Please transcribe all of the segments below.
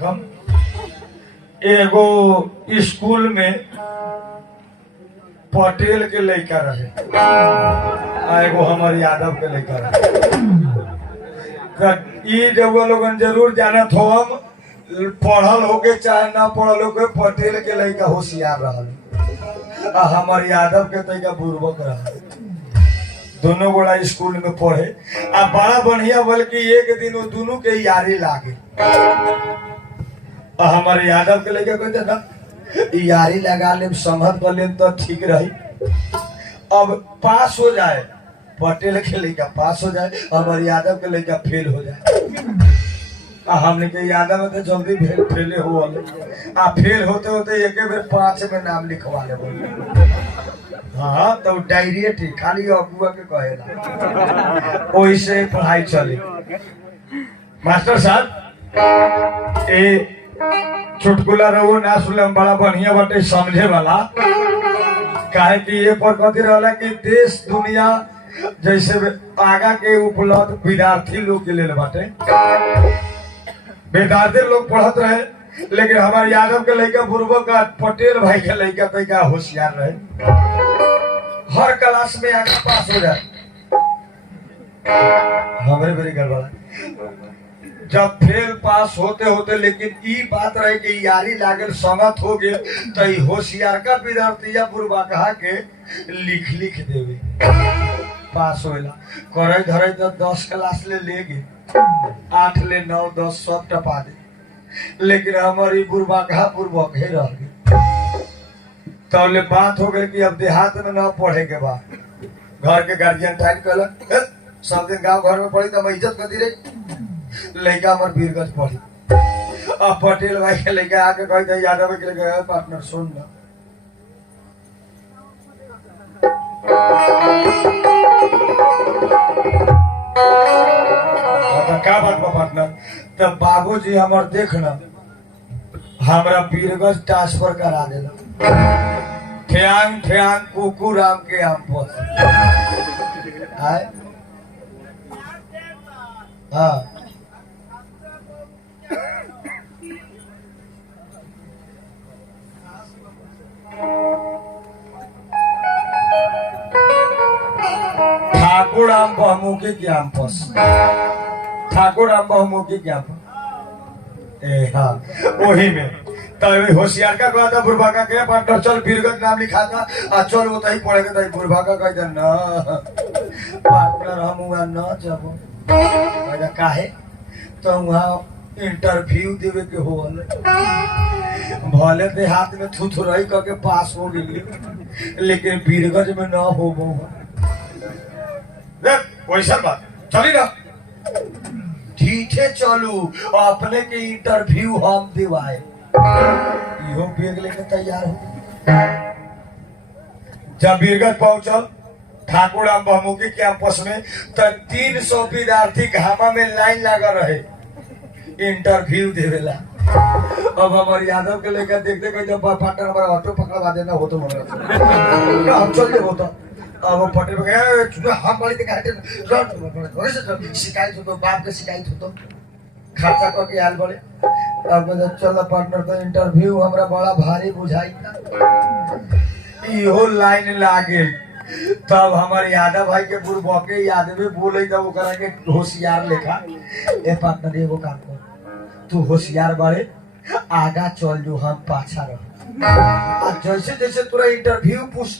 हम एगो स्कूल में पटेल के लड़का रहे आ एगो हमर यादव के लड़का रहे। जब वो लोगन जरूर जानत हो, हम पढ़ल होके चाहे ना पढ़ल होके पटेल के लड़का होशियार रहल आ हमर यादव के तरीका बुर्बक रहल। दोनों गोड़ा स्कूल में पढ़े आ बड़ा बढ़िया, बल्कि एक दिन वो दोनों के यारी लागे। हमारे यादव के लेके कहते ना यारी लगा ले, संगत कर ले तो ठीक रही। अब पास हो जाए, पटेल के लेके पास हो जाए, हमारे यादव के लेके फेल हो जाए। हमने के यादव में तो जल्दी फेले हो आ फेल होते होते एक बेर 5 में नाम लिखवा ले। हाँ तो डायरेक्ट खाली अगुआ के कहेला, वैसे पढ़ाई चली। मास्टर साहब ए चुटकुला रहो ना सुनले बड़ा बढ़िया बाटे, समझे वाला। काहे कि ये पर कथी रहला कि देश दुनिया जैसे आगा के उपलब्ध विद्यार्थी लोग के लेल बाटे। विद्यार्थी लोग पढ़त रहे, लेकिन हमारे यादव के लड़का बुर्बक का पटेल भाई के लड़का तरीका होशियार रहे। हर क्लास में आगे पास हो जाए। हमारे बड़ी गड़बड़ा जब फेल पास होते होते, लेकिन ई बात रहे कि यारी लागल संगत हो गए तो होशियार का विद्यार्थी या बुर्बका के लिख लिख देवे पास होला। करे धरे तो 10 क्लास ले गे, 8 ले 9 10 सब टपा दे, लेकिन हमारी बुर्बका बुर्बक ही रह गए। तो ले बात हो गई कि अब देहात में न पढ़े के बाद घर के गार्जियन टाइट कर सब दिन गाँव घर में पढ़ी तो इज्जत कर दी रही। लड़का हमार वीरगंज पढ़ी, अब पटेल भाई के लड़का आके कहते यादव के लड़का पार्टनर सुन ना, क्या बात बा पार्टनर। तब बाबूजी हमार देखना हमारा वीरगंज ट्रांसफर करा देना। ठ्यांग ठ्यांग कुकू राम के आम पोस। हाँ ठाकुर राम बहुमुखी कैंपस, ठाकुर राम बहुमुखी कैंपस। हाँ वही में तो होशियार का कहता बुर्बका के पार्टनर चल वीरगंज नाम लिखा था आ चल वो तही पढ़ेगा। तो बुर्बका कहता न पार्टनर हम वहाँ न जाबो। कहता काहे? तो वहाँ इंटरव्यू देवे के हो भले देहात में थुथुरई करके पास हो गई, लेकिन वीरगंज में न हो। वैसा बात चली ना ठीक है, चलू अपने के इंटरव्यू हम दिवाए। इहो बेग लेके तैयार हो। जब वीरगंज पहुंचल ठाकुर राम बहुमुखी कैंपस में तो 300 विद्यार्थी घामा में लाइन लगा रहे इंटरव्यू देवेला। अब हमारे यादव के लेकर देखते कोई जब पार्टनर हमारा ऑटो पकड़वा देना हो तो हम चल जाए होता। अब वो पटेल हम बड़ी शिकायत हो तो बाप के शिकायत हो तो खर्चा करके आयल बड़े। अब चल पार्टनर तो इंटरव्यू हमारा बड़ा भारी बुझाई। इहो लाइन लागे तब हमारे यादव भाई के बुर्बके यादव बोले तब के होशियार लेखा ए पार्टनर एगो काम कर, तू होशियार बारे आगा चल जो हम पाछा रह। जैसे जैसे तोरा इंटरव्यू पूछ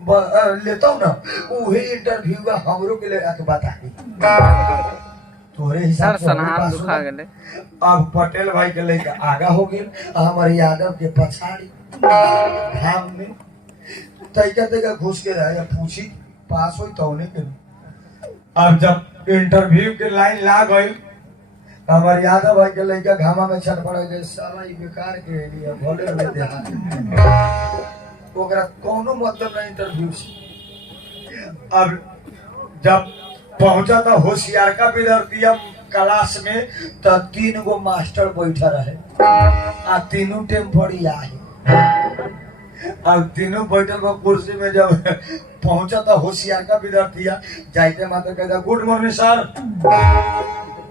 लेता हूँ ना वही इंटरव्यू हमरो के लिए बता तोरे हिसाब से। अब पटेल भाई के लेकर आगा हो गए, हमारे यादव के पछाड़ी घाम में तैका तैका घुस के रहे पूछी पास हो तो नहीं के। अब जब इंटरव्यू के लाइन ला गई हमारे यादव भाई के लड़का घामा में छट पड़ गए। साला बेकार के लिए भले में देहात ओकरा कोनो मतलब नहीं इंटरव्यू से। अब जब पहुंचा था होशियार का विद्यार्थी क्लास में तो 3 गो मास्टर बैठा रहे आ तीनों टेम्परी आए। अब तीनों बैठल कुर्सी में जब पहुंचा था होशियार का विद्यार्थी जाते मात्र कहता गुड मॉर्निंग सर,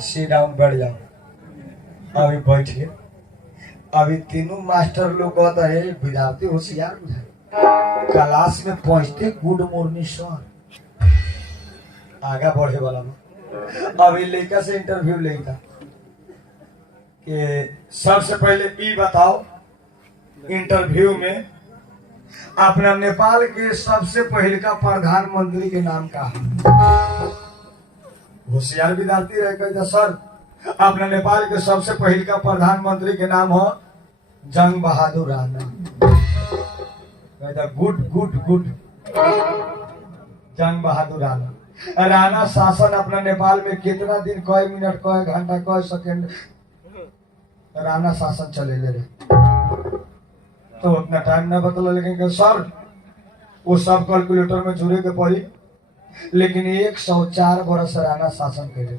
सिट डाउन बैठ जाओ। अभी बैठिए। अभी तीनों मास्टर लोग कहता है विद्यार्थी होशियार बुझाए, क्लास में पहुंचते गुड मॉर्निंग सर आगे बढ़े वाला में। अभी लड़का से इंटरव्यू लेता कि सबसे पहले ये बताओ इंटरव्यू में अपना नेपाल के सबसे पहले का प्रधानमंत्री के नाम का होशियार विद्यार्थी रह कहता सर अपना नेपाल के सबसे पहले का प्रधानमंत्री के नाम हो जंग बहादुर राणा। कहता गुड गुड गुड जंग बहादुर राणा। राणा शासन अपना नेपाल में कितना दिन कई मिनट कई घंटा कई सेकंड राणा शासन चले ले रहे तो उतना टाइम ना बतला। लेकिन सर वो सब कैलकुलेटर में जुड़े के पड़ी लेकिन 104 बरस राणा शासन करे।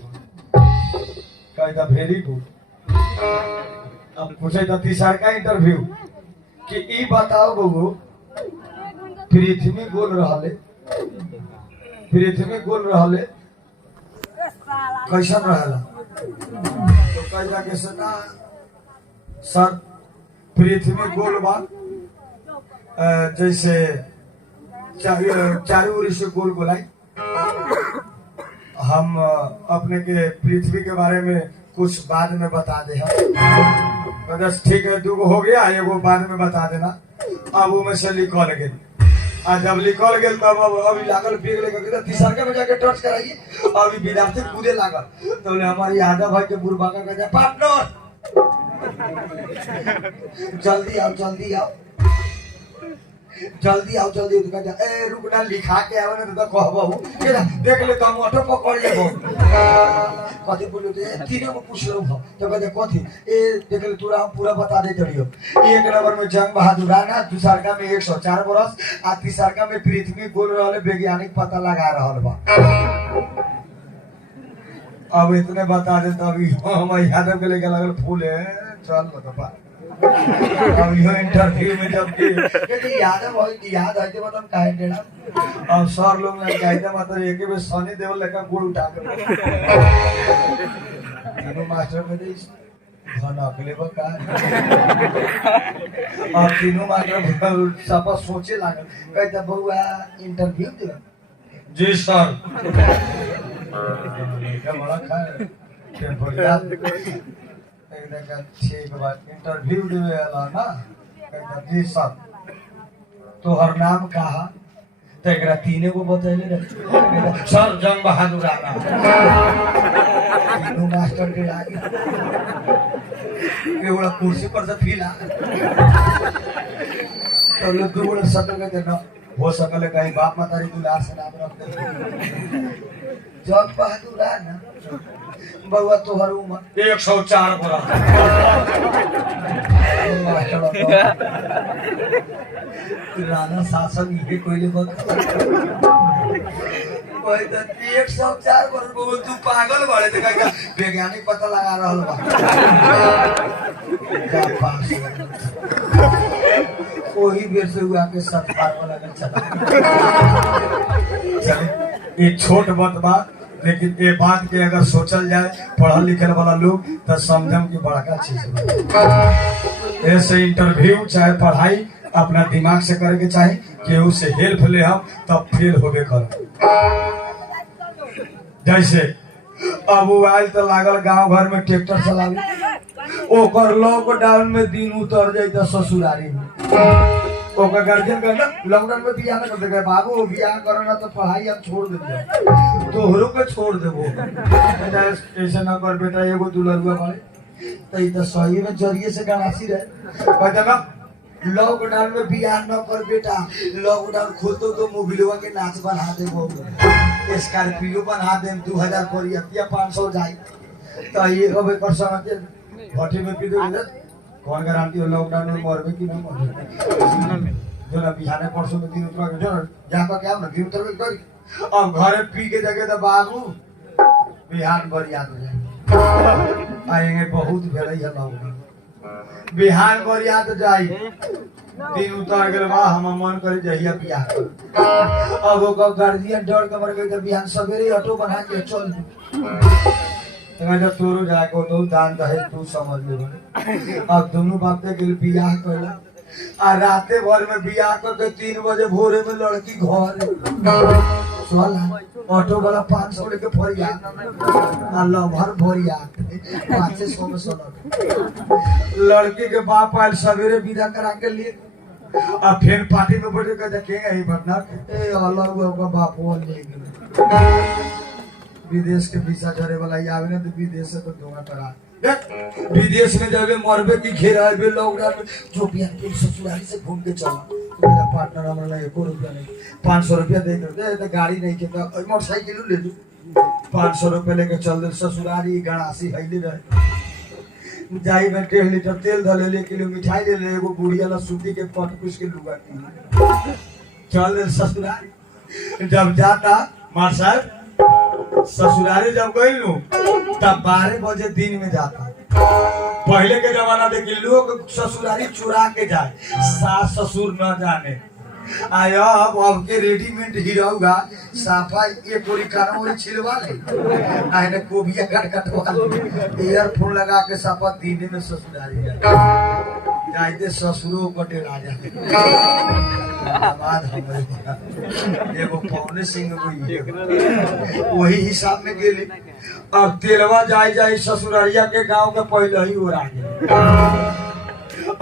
कहता वेरी गुड। अब पूछे तो तीसर का इंटरव्यू कि ई बताओ बबू पृथ्वी गोल रहले कैसन रहला तो कहता के सर पृथ्वी गोल बा जैसे चारों ओर से गोल गोलाई। हम अपने के पृथ्वी के बारे में कुछ बाद में बता दे हम बस ठीक है दो हो गया एगो बाद में बता देना। अब वो में से लिखल गए आ जब लिखल गए तब अभी लागल बेग लेकर तीसरका में जाके टच कराइए। अभी विद्यार्थी कूदे लागल तो हमारी यादव भाई के बुरबाका कहते पार्टनर जल्दी आओ जल्दी ए रुकना लिखा के आवे न तो कहबहू के देख ले तो हम ऑटो पकड़ लेबो कथि बोलियो तो तीनों को पूछ लो तो कहते कथि ए देख ले तोरा हम पूरा बता दे तड़ियो। एक नंबर में जंग बहादुर राणा, दूसरका में 104 बरस आ तीसरका में पृथ्वी गोल रहले वैज्ञानिक पता लगा रहल बा। अब इतने बता दे तो अभी हम यादव के लेके लगल फूल है चल बता अब यो इंटरव्यू में जब कि यादव याद आते मतलब काहे देना अब सर लोग ने कहते मतलब एक बार सनी देओल लेका गोल उठा के तीनों मास्टर में दे धनकले बका और तीनों मास्टर सब सोचे लागल कहता बउआ इंटरव्यू दे जी सर क्या बड़ा खाए के बढ़िया ठीक बात इंटरव्यू देवे वाला ना कहता जी सर तोहर नाम का है तो एकरा तीने को बतैले रहे सर जंग बहादुर राणा। तीनों मास्टर के आगे एगोड़ा कुर्सी पर से फीला तो लोग दो गोड़ा शब्द कहते ना हो सकले कहीं बाप मतारी दुलार से नाम रख दे जंग बहादुर राणा। बउआ तोहर उम्र 104 बरस राणा शासन ये कोई बात 104 बरस बोल तू पागल बड़े तो का वैज्ञानिक पता लगा रहल बा कोई बेर से हुआ के 7 वाला चला चले ये छोट बात बा लेकिन ये बात के अगर सोचल जाए पढ़ल लिखल वाला लोग तो समझम की बड़का चीज ऐसे इंटरव्यू चाहे पढ़ाई अपना दिमाग से करे के चाहे केहू से हेल्प ले हम तब फेल होबे कर। जैसे अब मोबाइल तो लागल गांव घर में ट्रैक्टर चलावे ओकर लॉकडाउन में दिन उतर जाए ससुरारी में ओकर गार्जियन कहना लॉकडाउन में बियाह ना कर देगा बाबू बियाह करना तो पढ़ाई अब छोड़ दे तोहरो के छोड़ देबो ऐसे ना कर बेटा एगो दुलरुआ भाई तो ई तो सही में जरिए से गणासी रहे कहता ना लॉकडाउन में बियाह न कर बेटा लॉकडाउन खोलतो तो मोबिलवा के नाच बना देबो स्कॉर्पियो बना देम 2000 पर या 500 जाई तो ये होबे कर समझ भट्टी में पी दे कौन गारंटी हो लॉकडाउन में मरबे कि नहीं मरबे जो ना बिहाने परसों में दिन उतर जो जा का क्या ना दिन उतर कर अब घरे पी के जगह तो बाबू बिहान भर याद हो जाए आएंगे बहुत भेड़ई है लॉकडाउन बिहान भर याद जाई दिन उतर गेल बा हम मन करे जहिया बियाह अब वो गार्जियन डर के मर गए तो बिहान सवेरे ऑटो बना के चल तो तोरो जाको तो दान दहेज तू समझ ले। अब दोनों बाप के बियाह कैला आ राते भर में बियाह करके 3 बजे भोरे में लड़की घर ऑटो वाला 500 लेके फरिया भर भरिया 500 में लड़की के बाप आयल सवेरे विदा करा के लिए अब फिर पार्टी में बैठे के देखेंगे ही बटना ए अलग होगा बाप वो ले गए विदेश के वीजा झरे वाला आवे ना तो विदेश से तो धोखा करा विदेश में जाके मरबे की घेरा है लॉकडाउन में जो भी आपके ससुराली से घूम के चला तो मेरा पार्टनर हमारा 1 रुपया नहीं 500 रुपया दे कर दे गाड़ी नहीं के मोटरसाइकिल ले लो 500 रुपया लेके चल दे ससुराली गणासी हैली रहे जाई में 1.5 लीटर तेल धले ले किलो मिठाई ले ले एगो बुढ़िया ला सूती के पट कुछ के लुगा चल दे ससुराली जब जाता मार साहब ससुरारी जब गई लू तब 12 बजे दिन में जाता पहले के जमाना देखिए लोग ससुरारी चुरा के जाए सास ससुर न जाने आया अब के रेडीमेड हीरोगा साफा एक पूरी कानोरी छिलवा ले आने कोबिया कटवा ले ईयरफोन लगा के साफा दिन में ससुरारी जाते ससुरो कटे राजा बाद हमारे एगो पौने सिंह वही हिसाब में गेली अब तेलवा जाए ससुरारिया के गांव के पहले ही ओरा गए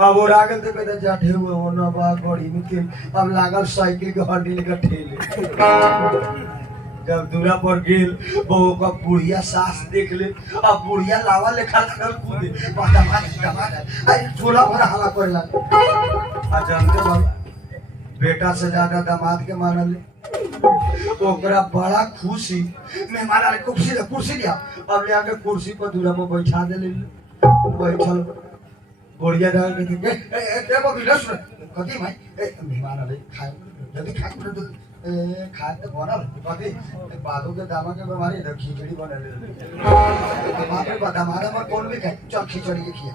अब ओरा गए तो कहते जाठे हुए हो ना बा घड़ी में के अब लागल साइकिल के हड्डी लेकर ठेले जब दूरा पर गेल बहु का बुढ़िया सास देख ले अब बुढ़िया लावा लेखा लगल कूदे अरे चोला भर हाला करे लगा जानते बाबा बेटा से ज्यादा दामाद के मानल ले ओकरा बड़ा खुशी मेहमान आले कुर्सी लिया अब ले आके कुर्सी पर दूरा पर बैठा दे ले बैठल बुढ़िया डाल के ए बाबू लस कथी भाई ए मेहमान आले खाए जल्दी खाए तो बनल कथी बालू के दामा के बीमारी है खिचड़ी बनल बाप रे दामाद में कौन भी खाए चल खिचड़ी के खिया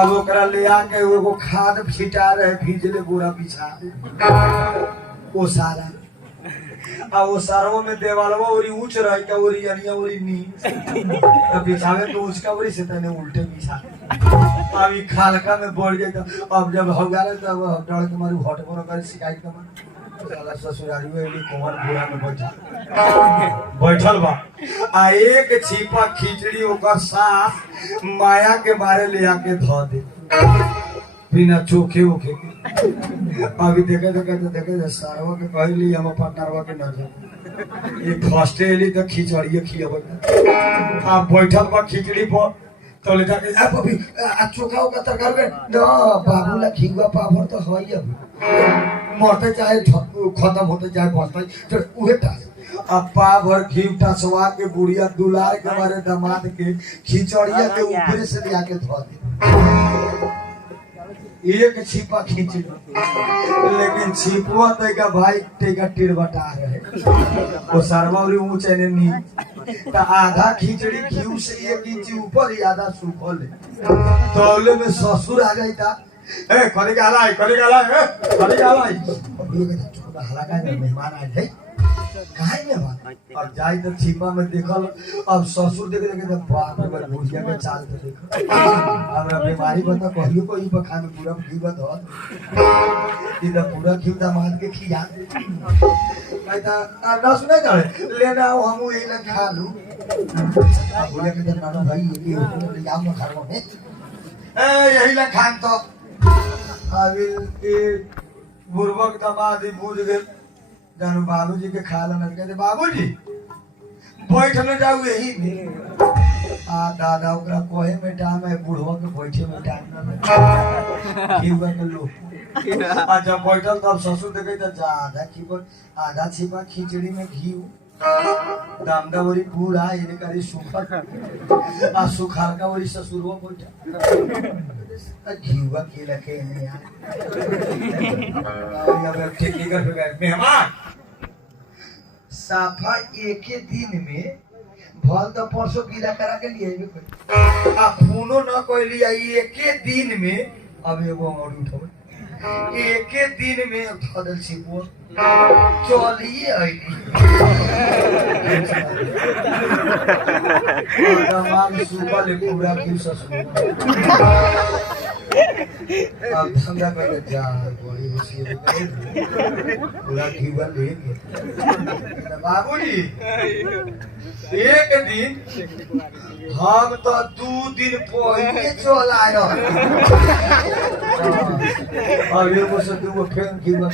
अब ओकरा ले आके एगो खाद छिटा रहे भीजले बोरा बिछा ओ सारा आ वो सारवो में देवालवा ओरी ऊंच रही का ओरी अनिया ओरी नी अब बिछावे तो उसका ओरी से तने उल्टे बिछा अब ई खालका में बढ़ गए तो अब जब हो गया तब डर के मारू हट पर कर शिकायत कर साला ससुरारी में एली कोहर बोरा में बैठल बा आ एक छिपा खिचड़ी ओकर सास माया के बारे ले आके ध दे बिना चोखे ओखे अभी देखे सारवा के कहली हम पटनारवा के नजर ये फर्स्ट एली तो खिचड़ी खियाबे आ बैठल बा खिचड़ी पर तो ले जाके आ बबी आ चोखा का तरकारी के न बाबूला खिगवा पाभर तो हई अब मरते चाहे खत्म होते चाहे बचते तो उहे टास अब पाभर घीवटा सवा के बुढ़िया दुलार के मारे दामाद के खिचड़िया के ऊपर से ले आके धो दे एक छिपा खींच लेकिन छिपवा तैका भाई तैका टेढ़ बटा रहे वो सरवावरी ऊंचे ने नी ता आधा खिचड़ी घी से 1 इंच ऊपर ही आधा सूखल तौले में ससुर आ गई था ए करे गाला ए करे गाला अब ये छोटा हलाका में मेहमान आ गए काहे में बात अब जाई तो छिपा में देखल अब ससुर देख देखे तो बाप रे बुढ़िया के चाल तो देख हमरा बीमारी बता कहियो कोई बखा में पूरा घी बता इधर पूरा घी दामाद के खिया मैं ता ना सुने जाए लेना हम यही ना खा लूं बुढ़िया के नाना भाई ये ले आम खाओ में ए यही ला खान तो अभी ये बुर्बक दामाद बुझ गए जानू बाबूजी के खा लेना कहते बाबूजी बैठ न जाऊ यही में आ दादा ओकरा कोहे में टाइम है बुढ़वा के बैठे में टाइम ना खीवा के लो आ जब बैठल तब ससुर देखे तो ज्यादा खीवा आधा छिपा खिचड़ी में घी दामदावरी पूरा इने करी सूखा आ सुखाल का वरी ससुरवा बैठा घीवा के लके ने यार टेक्निकल पे गए मेहमान साफा एक ही दिन में भल तो परसों गिरा करा के लिए आ फोनो न कोइली एक ही दिन में अब एगो और उठो एक दिन में धदल छिपो चलिए आईली तमाम सुबह ले पूरा क्यों ससुर अब धंधा कर जा बड़ी मुश्किल पूरा घीवा लेंगे बाबूजी एक दिन हम तो 2 दिन पहले चल आयो अब ये मुझसे 2 फेन घीवा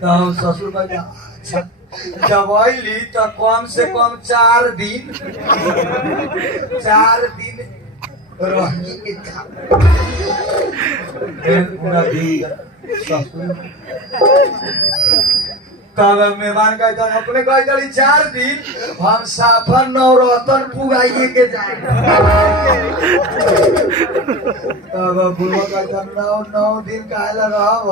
तो हम ससुर भाई अच्छा जब आईली तो कम से कम 4 दिन रही के था पूरा दिन ससुर तब मेहमान का इधर अपने का इधर 4 दिन हम साफर नवरत्न पुगाइए के जाए तब बुआ का इधर 9 दिन काहे रहब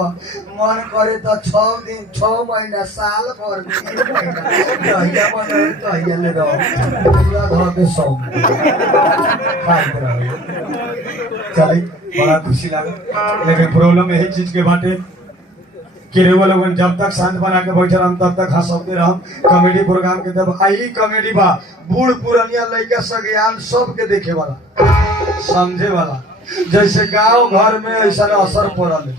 मन करे तो 6 दिन 6 महीना साल भर 3 महीना कहिया मन कहिया ले रहो पूरा घर के सौ खाइत रहो चली बड़ा खुशी लगे लेकिन प्रॉब्लम यही चीज के बाटे कि रेवा लोगन जब तक शांत बना के बैठे रहम तब तक हंसते रहम कॉमेडी प्रोग्राम के तब आई कॉमेडी बा बूढ़ पुरानिया लड़का सज्ञान सबके देखे वाला समझे वाला जैसे गांव घर में ऐसा असर पड़ल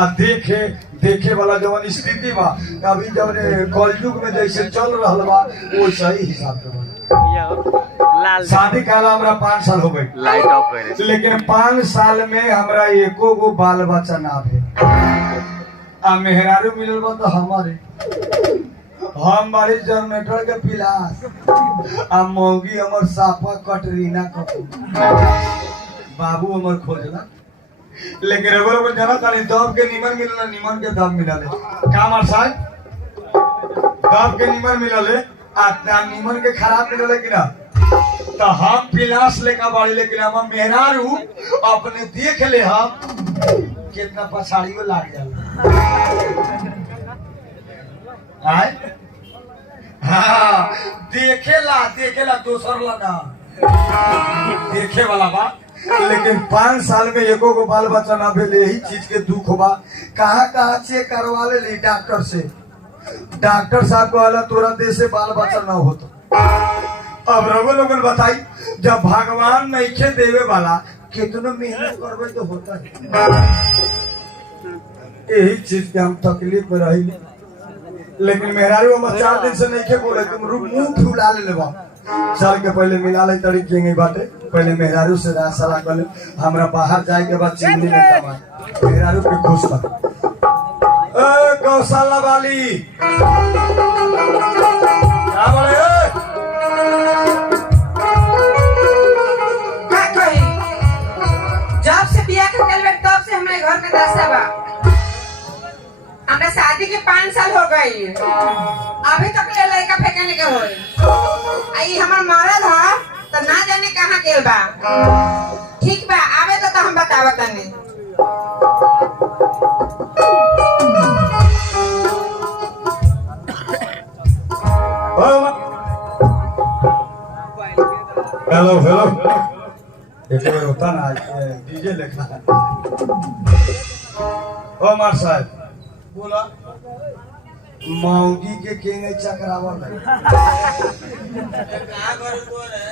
आ देखे वाला जवन स्थिति बा अभी जब कलयुग में जैसे चल रहल बा वो सही हिसाब के बा शादी काला हमरा 5 साल हो गई लाइट ऑफ करे लेकिन 5 साल में हमरा एको गो बाल बच्चा ना भे आ मेहरारू मिलल बा तो हमारे हम बारी जनरेटर के पिलास आ मौगी हमर साफा कटरीना कपूर बाबू हमर खोजला लेकिन एगो लोग जाना तानी दब के निमन मिलल निमन के दब मिलल का मार साहब दब के निमन मिलल आ निमन के खराब मिलल कि ना तो हम पिलास लेकर बाड़ी लेकिन हम मेहरारू अपने देख ले हम कितना पछाड़ियो लाग जाला आय हाँ देखेला दोसर ला ना देखे वाला बा लेकिन 5 साल में एको गो बाल बच्चा ना भेले यही चीज के दुख बा कहाँ चेक करवा ले डॉक्टर से डॉक्टर साहब कहला तोरा देह से बाल बच्चा ना होता अब रघु लोगन बताई जब भगवान नइखे देवे वाला कितना मेहनत करबे तो होता है यही चीज के हम तकलीफ में रही लेकिन मेहरारू हम 4 दिन से नइखे बोले तुम मुंह फुला ले लेबा चल के पहले मिला ले तड़ी केंगे बाटे पहले मेहरारू से सलाह कर ले हमरा बाहर जाए के बाद चिमनी में कमाए मेहरारू के खुश कर ए गौशाला वाली क्या बोले जब से बियाह के कल तब से हमारे घर के दशा बा हमरा शादी के 5 साल हो गई अभी तक ले लड़का फेंकने के होई आई हमर मरद ह तो ना जाने कहां गेल बा ठीक बा आवे तो हम बतावा तनी हेलो एक बार होता ना डीजे लिखा ओ मार साहब बोला मौगी के केंगे चक्रावर नहीं कहां करू तो रे